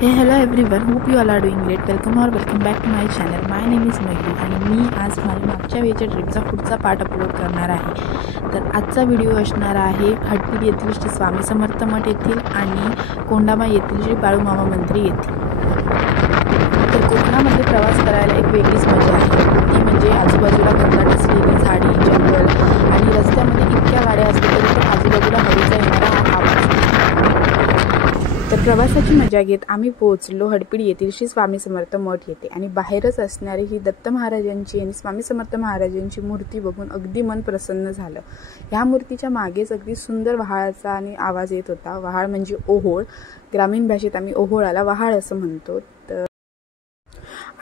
हे hello everyone, hope you all are doing great. Welcome back to my channel. My name is Mayuri आणि मी आज माझ्या मागच्या वेळच्या ट्रिपचा पुढचा पार्ट अपलोड करणार आहे. तर आजचा व्हिडिओ असणार आहे हडपीड येथील श्री स्वामी समर्थ मठ येथील आणि कोंडामा येथील श्री बाळूमामा मंदिर येथील. तर कोकणामध्ये प्रवास करायला एक वेगळीच मजा आहे. ती म्हणजे आजूबाजूला घनदाट असलेली झाडी, जंगल आणि रस्त्यामध्ये इतक्या गाड्या असल्या तरी पण आजूबाजूला हवेचा येणारा हा आवाज. तर प्रवासाची मजा घेत आम्ही पोहोचलो हडपीड येथील श्री स्वामी समर्थ मठ येथे आणि बाहेरच असणारी ही दत्त महाराजांची आणि स्वामी समर्थ महाराजांची मूर्ती बघून अगदी मन प्रसन्न झालं. ह्या मूर्तीच्या मागेच अगदी सुंदर वहाळाचा आणि आवाज येत होता. वहाळ म्हणजे ओहोळ, ग्रामीण भाषेत आम्ही ओहोळाला वहाळ असं म्हणतो. तर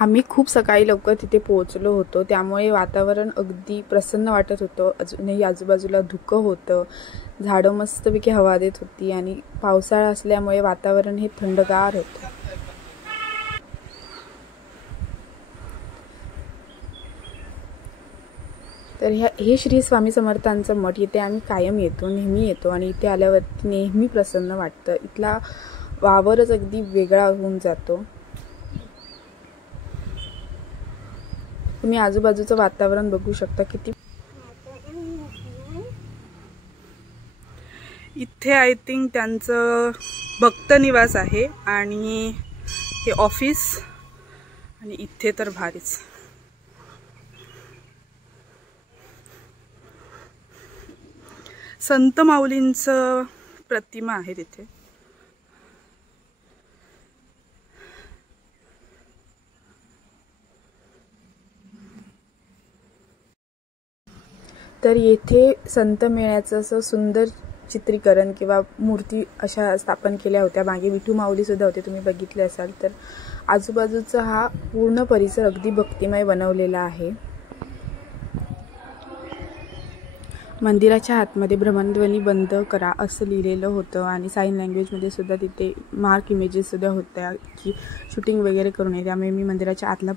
आम्ही खूप सकाळी लवकर तिथे पोहोचलो होतो, त्यामुळे वातावरण अगदी प्रसन्न वाटत होतं. अजूनही आजूबाजूला धुकं होतं, झाडं मस्तपैकी हवा देत होती आणि पावसाळा असल्यामुळे वातावरण हे थंडगार होतं. तर हे श्री स्वामी समर्थांचं मठ, इथे आम्ही कायम येतो, नेहमी येतो आणि इथे आल्यावरती नेहमी प्रसन्न वाटतं. इथला वावरच अगदी वेगळा होऊन जातो. तुम्ही आजूबाजूचं वातावरण बघू शकता किती. इथे आय थिंक त्यांचं भक्त निवास आहे आणि हे ऑफिस, आणि इथे तर भारीच. संत माऊलींचं प्रतिमा आहे तिथे. तर येथे संत मेळ्याचं असं सुंदर चित्रीकरण किंवा मूर्ती अशा स्थापन केल्या होत्या. मागे विठू माऊली सुद्धा होते, तुम्ही बघितले असाल. तर आजूबाजूचा हा पूर्ण परिसर अगदी भक्तिमय बनवलेला आहे. मंदिराच्या आतमध्ये भ्रमणध्वनी बंद करा असं लिहिलेलं होतं आणि साईन लँग्वेजमध्ये सुद्धा तिथे मार्क इमेजेस सुद्धा होत्या की शूटिंग वगैरे करू नये. त्यामुळे मी मंदिराच्या आतला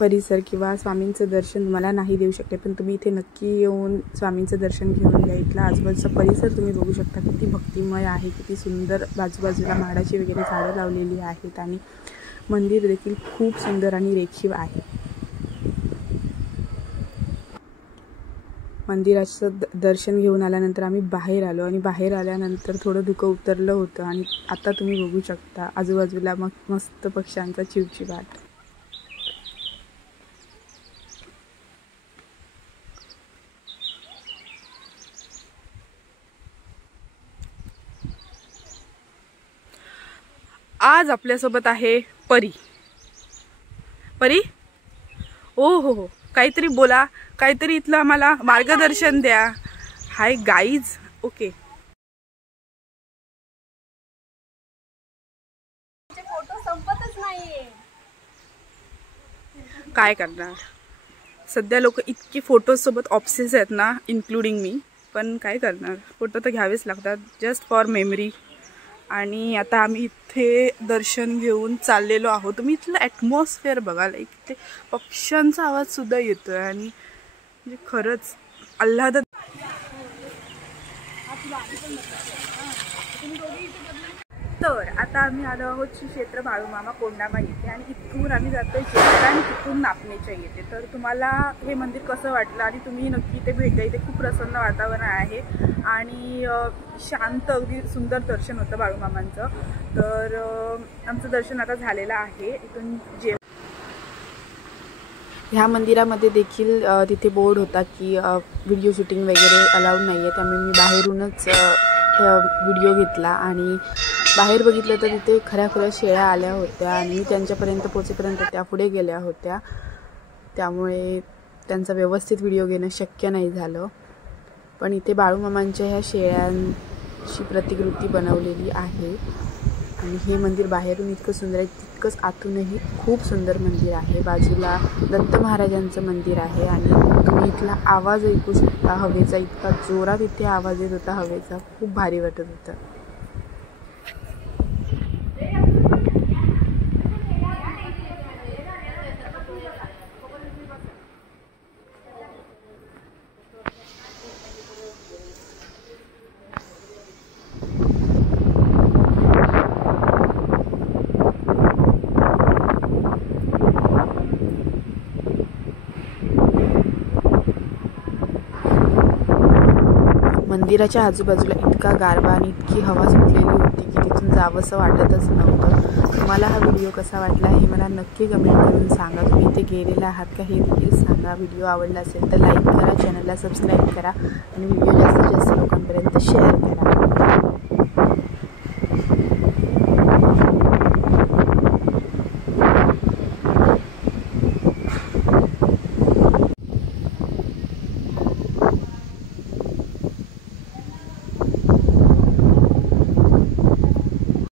परिसर किंवा स्वामींचं दर्शन तुम्हाला नाही देऊ शकते, पण तुम्ही इथे नक्की येऊन स्वामींचं दर्शन घेऊन घ्या. इथला आजूबाजूचा परिसर तुम्ही बघू शकता किती भक्तिमय आहे, किती सुंदर. बाजूबाजूला माडाची वगैरे झाडं लावलेली आहेत आणि मंदिर देखील खूप सुंदर आणि रेखीव आहे. मंदिराचं दर्शन घेऊन आल्यानंतर आम्ही बाहेर आलो आणि बाहेर आल्यानंतर थोडं धुकं उतरलं होतं आणि आता तुम्ही बघू शकता आजूबाजूला मस्त पक्ष्यांचा चिवचिवाट. आज आपल्यासोबत आहे परी. परी, ओ हो, काहीतरी बोला, काहीतरी इथलं आम्हाला मार्गदर्शन द्या. Hi guys. ओके, फोटो संपतच नाहीये. काय करणार, सध्या लोक इतकी फोटोज सोबत ऑब्सेस आहेत ना, इन्क्लुडिंग मी. पण काय करणार, फोटो तर घ्यावेच लागतात जस्ट फॉर मेमरी. आणि आता आम्ही इथे दर्शन घेऊन चाललेलो आहोत. तुम्ही इथलं ॲटमॉस्फिअर बघा, लाईक इथे पक्ष्यांचा आवाज सुद्धा येतोय आणि म्हणजे खरंच आल्हादात. तर आता आम्ही आलो आहोत श्री क्षेत्र बाळूमामा कोंडामा येथे आणि इथून आम्ही जातोय जेवढा आणि तिथून नापणीच्या येथे. तर तुम्हाला हे मंदिर कसं वाटलं आणि तुम्ही नक्की इथे भेट द्या. इथे खूप प्रसन्न वातावरण आहे आणि शांत अगदी सुंदर दर्शन होतं बाळूमामांचं. तर आमचं दर्शन आता झालेलं आहे. इथून ह्या मंदिरामध्ये देखील तिथे बोर्ड होता की व्हिडिओ शूटिंग वगैरे अलाउड नाही आहे, त्यामुळे मी बाहेरूनच व्हिडिओ घेतला आणि बाहेर बघितलं तर तिथे खऱ्या शेळ्या आल्या होत्या आणि त्यांच्यापर्यंत पोचेपर्यंत त्या पुढे गेल्या होत्या, त्यामुळे त्यांचा व्यवस्थित व्हिडिओ घेणं शक्य नाही झालं. पण इथे बाळूमामांच्या ह्या शेळ्यांची प्रतिकृती बनवलेली आहे आणि हे मंदिर बाहेरून इतकं सुंदर आहे, तितकंच आतूनही खूप सुंदर मंदिर आहे. बाजूला दत्त महाराजांचं मंदिर आहे आणि तुम्ही इथला आवाज ऐकू शकता हवेचा. इतका जोरात इथे आवाज येत होता हवेचा, खूप भारी वाटत होतं. मंदिराच्या आजूबाजूला इतका गारवा आणि इतकी हवा सुटलेली होती की तिथून जावंसं वाटतच नव्हतं. तुम्हाला हा व्हिडिओ कसा वाटला हे मला नक्की कमेंट करून सांगा. तुम्ही इथे गेलेला आहात का हे देखील सांगा. व्हिडिओ आवडला असेल तर लाईक करा, चॅनलला सबस्क्राईब करा आणि व्हिडिओ जास्तीत जास्त लोकांपर्यंत शेअर करा.